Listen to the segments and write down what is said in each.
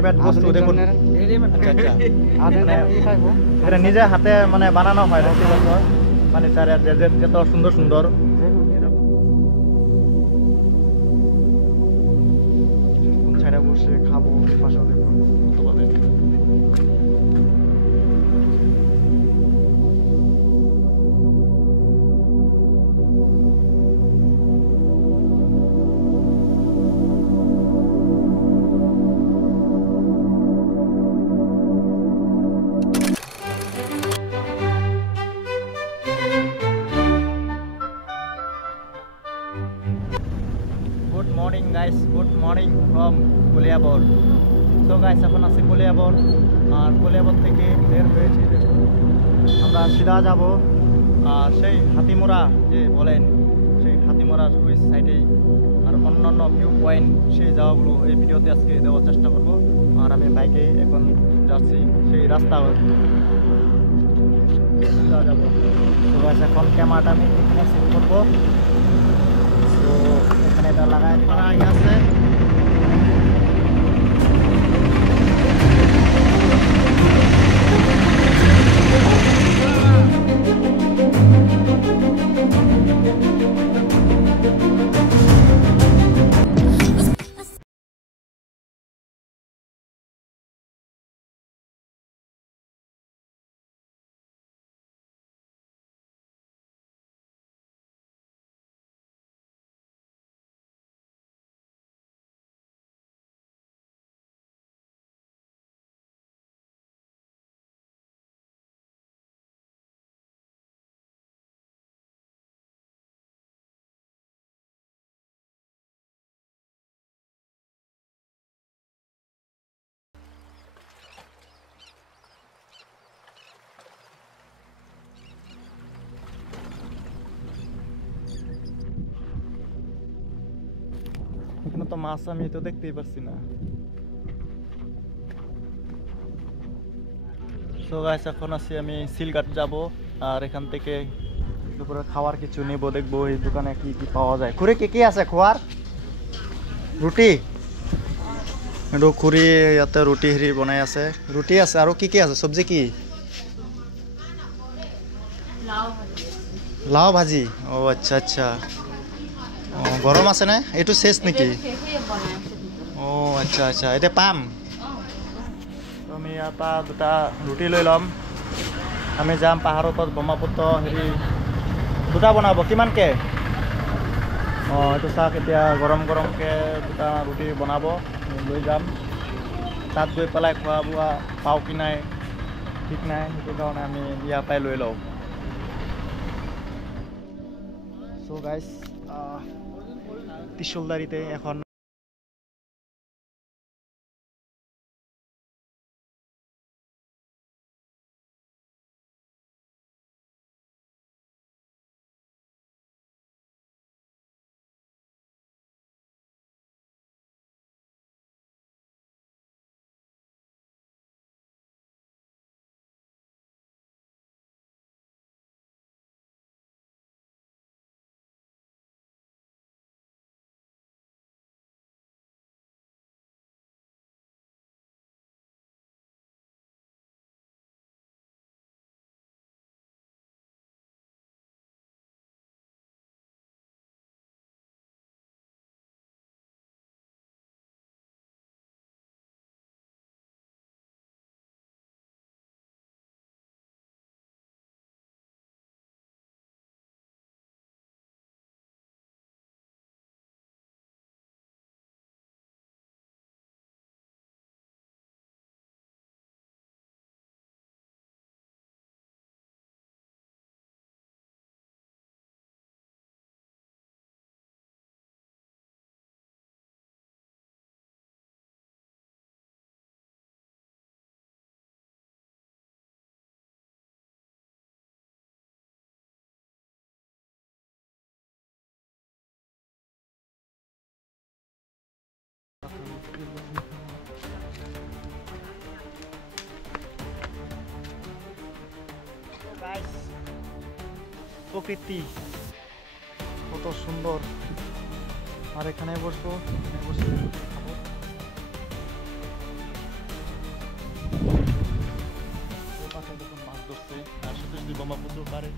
Readymade বস্তু দেখুন। আচ্ছা আচ্ছা, এটা নিজে হাতে মানে বানানো হয় ফার্নিচার, যত সুন্দর সুন্দর। কোন সাইডে বসে খাবো, পাশে দেখুন কত ভাবে। Good morning guys, good morning from Kaliabor. তো গাইস এখন আছি কলিয়াবর, আর কলিয়াবর থেকে বের হয়েছি দেখুন আমরা সিধা যাব আর সেই হাতিমোড়া যে বলেন, সেই হাতিমোড়ার ওই সাইডেই আর অন্যান্য ভিউ পয়েন্ট সেই জায়গাগুলো এই ভিডিওতে আজকে দেওয়ার চেষ্টা করব। আর আমি বাইকে এখন যাচ্ছি সেই রাস্তা সিধা যাব। তো গাইস এখন ক্যামেরাটা আমি এখানে সেট করবো। তো এখানে এটা লাগাই আছে। এখানে তো মাছ আমি তো দেখতেই পাচ্ছি না। সো গাইস এখন আছি আমি সিলঘাট যাব, আর এখান থেকে দুপুরে খাওয়ার কিছু নেবো, দেখবো এই দোকানে কি কি পাওয়া যায়। খুঁড়ি কি কি আছে খোয়ার? রুটি, একটু খুঁড়ি ইয়াতে রুটি হেৰি বনাই আছে। রুটি আছে আৰু কি আছে? চব্জি কি? লাও ভাজি। ও আচ্ছা আচ্ছা, গৰম আছে নে? এইটো শেষ নেকি? ও আচ্ছা আচ্ছা, এতিয়া পাম। আমি ইয়াৰ পৰা দুটা ৰুটি লৈ ল'ম। আমি যাম পাহাৰৰ ওপৰত, ব্ৰহ্মপুত্ৰ হেৰি দুটা বনাব। কিমানকে? অঁ এইটো চাওক, এতিয়া গৰম গৰমকৈ দুটা ৰুটি বনাব, লৈ যাম। তাত গৈ পেলাই খোৱা বোৱা পাওঁ কি নাই ঠিক নাই, সেইটো কাৰণে আমি ইয়াৰ পৰাই লৈ লওঁ। চ' গাইছ ত্ৰিশূলদাৰিতে এখন প্রকৃতি কত সুন্দর। আর এখানে বসবো, এখানে বসে খাবো। যদি ব্রহ্মপুত্র পারে।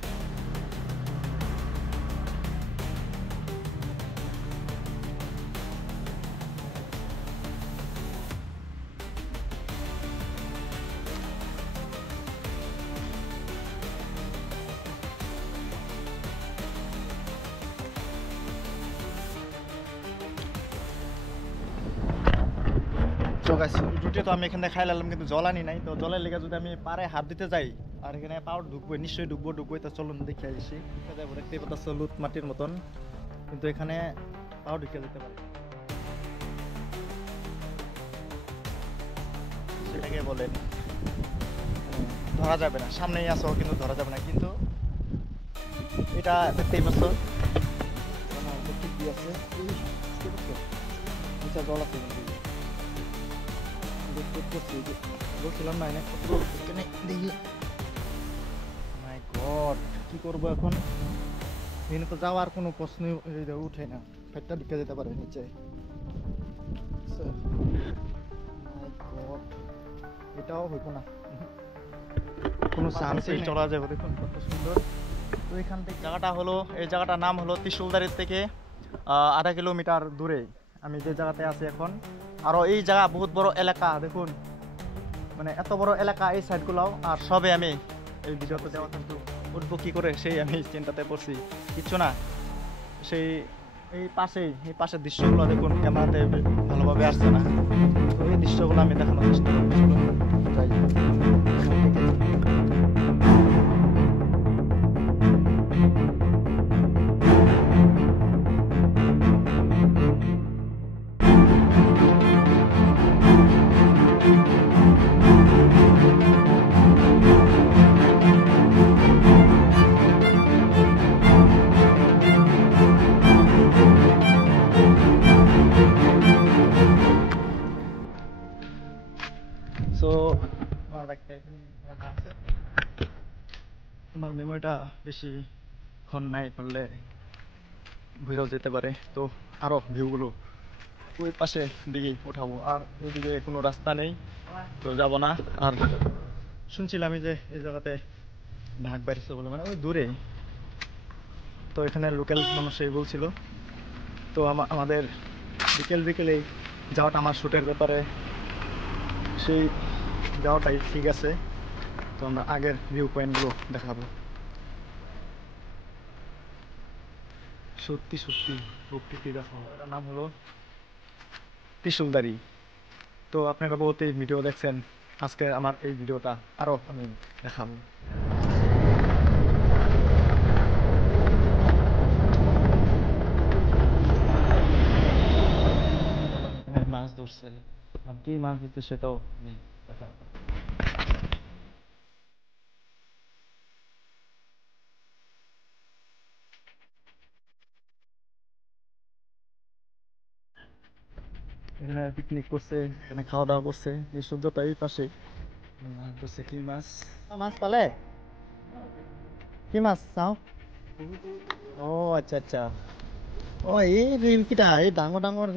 রুটি তো আমি এখানে খাই লাম, কিন্তু জল আনি নাই। তো জলের লেগে যদি আমি পারে হাত দিতে যাই আর এখানে পাউডার ঢুকবো, নিশ্চয়ই ঢুকবো। তো চলুন দেখে আসি। দেখতে পাচ্ছ লুট মাটির মতন, কিন্তু এখানে পাও ঢুকে যেতে পারে, সেটাকে বলেন ধরা যাবে না। সামনেই আসো কিন্তু ধরা যাবে না। কিন্তু এটা দেখতেই পাচ্ছ কি আছে, জল আছে বলছিলাম না দেখি। মাই গড, কি করবো এখন? এখানে তো যাওয়ার কোনো প্রশ্নই উঠে না, ফেটটা ঢুকে যেতে পারে নিচে। এটাও হইতো না, কোনো চান্সই চলা যাবে। দেখুন কত সুন্দর। তো এখান থেকে জায়গাটা হলো, এই জায়গাটার নাম হলো ত্রিশুলদারির থেকে 0.5 কিলোমিটার দূরে আমি যে জায়গাতে আছি এখন। আরও এই জায়গা বহুত বড় এলাকা, দেখুন মানে এত বড় এলাকা এই সাইডগুলোও। আর সবে আমি এই ভিডিওতে দেওয়া, কিন্তু উঠবো কী করে সেই আমি চিন্তাতে পড়ছি। কিচ্ছু না, সেই এই পাশের দৃশ্যগুলো দেখুন, ক্যামেরাতে ভালোভাবে আসছে না। তো এই দৃশ্যগুলো আমি দেখানোর চেষ্টা করবো। আমার মেমোরিটা বেশিক্ষণ নাই, পারলে ঘুরেও যেতে পারে। তো আরও ভিউগুলো ওই পাশে দিকে উঠাবো, আর ওইদিকে কোনো রাস্তা নেই, তো যাব না। আর শুনছিলাম যে এই জায়গাতে ভাগ বাড়িছে বলে, মানে ওই দূরে। তো এখানে লোকাল মানুষই বলছিল। তো আমাদের বিকেলেই যাওয়াটা আমার শ্যুটের ব্যাপারে সেই যাওয়াটাই ঠিক আছে। তো আমরা আগের ভিউ পয়েন্টগুলো দেখাবো। সত্যি প্রকৃতি দেখো। এটার নাম হলো ত্রিশুলদারি। তো আপনারা বহুত এই ভিডিও দেখছেন, আজকে আমার এই ভিডিওটা আরও আমি দেখাবো। মাছ ধরছে, কি মাছ ধরছে সেটাও এখানে পিকনিক করছে, এখানে খাওয়া দাওয়া করছে। এই সূর্যটা এই পাশে মাছ ধরছে। কি মাছ? মাছ পালে কি মাছ চাও? ও আচ্ছা আচ্ছা। ও এই রিলকিটা এই ডাঙৰ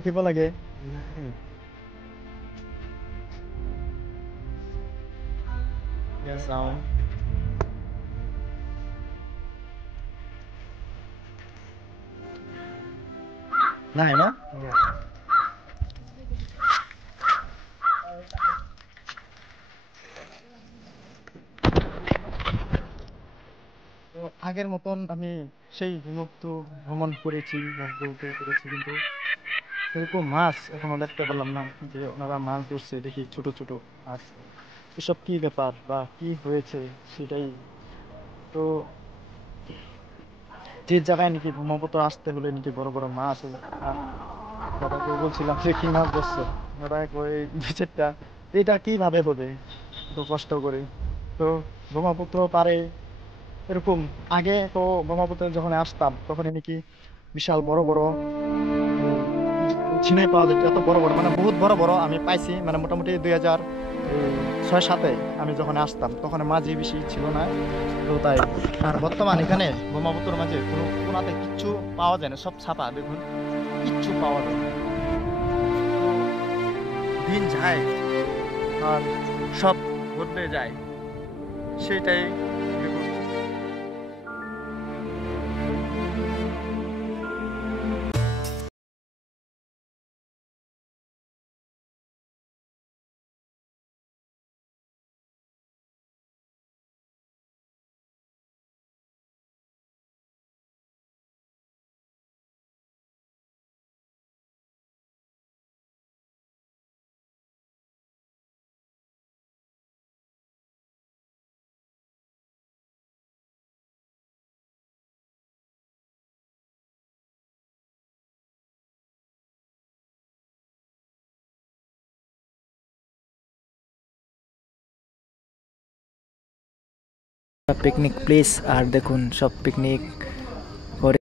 উঠিব লাগে। চাওঁ নাই ন? আগের মতন আমি সেই বিমুক্ত ভ্রমণ করেছি, কিন্তু সেরকম মাছ এখনো দেখতে পেলাম না। যে ওনারা মাছ ধরছে দেখি ছোট ছোট মাছ, এসব কি ব্যাপার বা কি হয়েছে সেটাই। তো যে জায়গায় নাকি ব্রহ্মপুত্র আসতে হলে নাকি বড় বড় মাছ, দাদাকে বলছিলাম যে কি মাছ ধরছে, ওরা ওই বিচারটা এটা কিভাবে হবে, তো কষ্ট করে। তো ব্রহ্মপুত্র পারে এরকম আগে তো ব্রহ্মপুত্রে যখন আসতাম তখন নাকি বিশাল বড় বড় ঝিনাই পাওয়া যেত, এত বড় বড়, মানে বহুত বড় বড় আমি পাইছি। মানে মোটামুটি 2006-07 আমি যখন আসতাম তখন মাঝি বেশি ছিল না, তো তাই। আর বর্তমান এখানে ব্রহ্মপুত্রের মাঝে কোনো কোনাতে কিচ্ছু পাওয়া যায় না, সব ছাপা। দেখুন কিচ্ছু পাওয়া যায় না, দিন যায় আর সব বদলে যায়। সেটাই দেখুন। পিকনিক প্লেস আর দেখুন সব পিকনিক করে।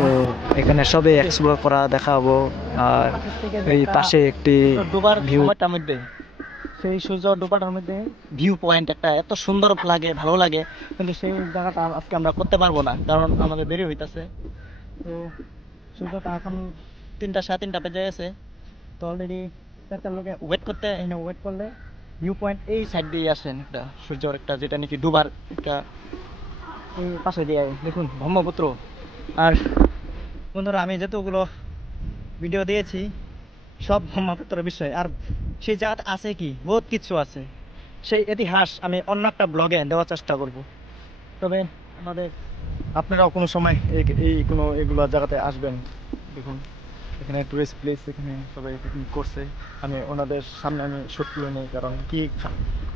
তো এখানে সবে এক্সপ্লোর করা দেখাবো। আর এই পাশে একটি ডোবার ভিউ। সময়টার মধ্যে সেই সূর্য ডোবাটার মধ্যে ভিউ পয়েন্ট একটা এত সুন্দর লাগে, ভালো লাগে, কিন্তু সেই জায়গাটা আজকে আমরা করতে পারবো না, কারণ আমাদের দেরি হইতাছে। তো সূর্যটা এখন 3টা 3:30 বেজে গেছে। তো অলরেডি চারটার লোকে ওয়েট করতে এখানে ওয়েট করলে ভিউ পয়েন্ট এই সাইড দিয়ে আসেন একটা সূর্যর একটা, যেটা নাকি ডুবার একটা এই পাশে দিয়ে দেখুন ব্রহ্মপুত্র। আর বন্ধুরা, আমি যতগুলো ভিডিও দিয়েছি সব ব্রহ্মপুত্রের বিষয়। আর সেই জায়গাটা আছে কি, বহুত কিছু আছে, সেই ইতিহাস আমি অন্য একটা ব্লগে দেওয়ার চেষ্টা করব। তবে আমাদের আপনারাও কোনো সময় এই কোনো এগুলো জায়গাতে আসবেন। দেখুন এখানে টুরিস্ট প্লেস, এখানে সবাই পিকনিক করছে। আমি ওনাদের সামনে আমি শ্যুট করে নিই, কারণ কি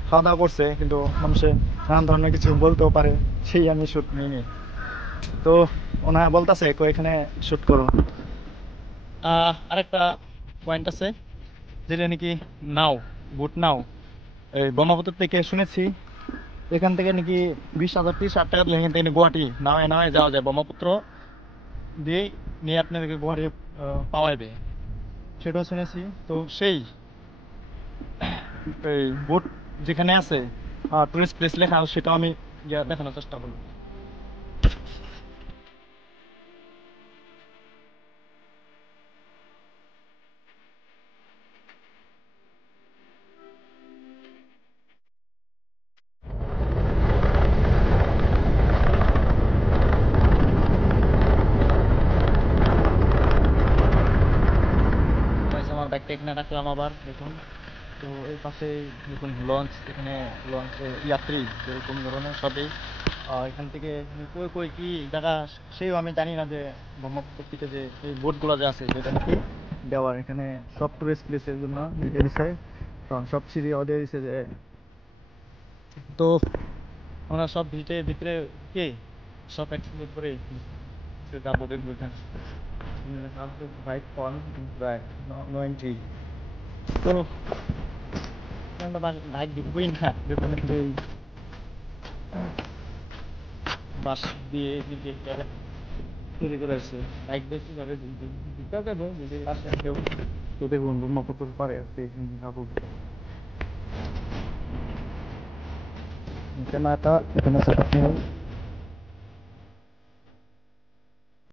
খাওয়া দাওয়া করছে, কিন্তু মানুষে নানান ধরনের কিছু বলতেও পারে, সেই আমি শ্যুট নিয়ে নিই। তো ওনারা বলতেছে এখানে শ্যুট করো। আরেকটা পয়েন্ট আছে, যেটা নাকি নাও, বোট নাও, এই ব্রহ্মপুত্র থেকে শুনেছি এখান থেকে নাকি 20,000 30,000 টাকা দিলে এখান থেকে গুয়াহাটি নাওয়ে নাওয়ে যাওয়া যায়, ব্রহ্মপুত্র দিয়ে নিয়ে আপনাদেরকে গুয়াহাটি পাওয়া যাবে, সেটাও শুনেছি। তো সেই এই বোট যেখানে আছে টুরিস্ট প্লেস লেখা, সেটাও আমি দেখানোর চেষ্টা করবো। আমার ব্যাগটা এখানে রাখলাম আবার, দেখুন। তো এই পাশে দেখুন লঞ্চ, এখানে লঞ্চ যাত্রী যেরকম ধরনের সবই এখান থেকে কই কই কি জায়গা সেও আমি জানি না, যে ব্রহ্মপুত্র থেকে যে এই বোটগুলো যে আছে সেটা নাকি দেওয়ার এখানে সব টুরিস্ট প্লেসের জন্য দিয়ে দিচ্ছে, কারণ সব সিঁড়ি দিয়ে দিচ্ছে যে। তো আমরা সব ভিতরে ভিতরে কি সব এক্সপ্লোর করে যাবো, দেখবো এখানে বাইক ফোন প্রায় 90। তো আমরা বাইক ঢুকবোই না, দেখুন এই বাস দিয়ে তৈরি করে আসছে, বাইক দিয়ে কীভাবে ঢুকা যাবো যদি আসে কেউ। তো দেখুন ব্রহ্মপুত্র পারে আছে ক্যামেরাটা এখানে সেট আপ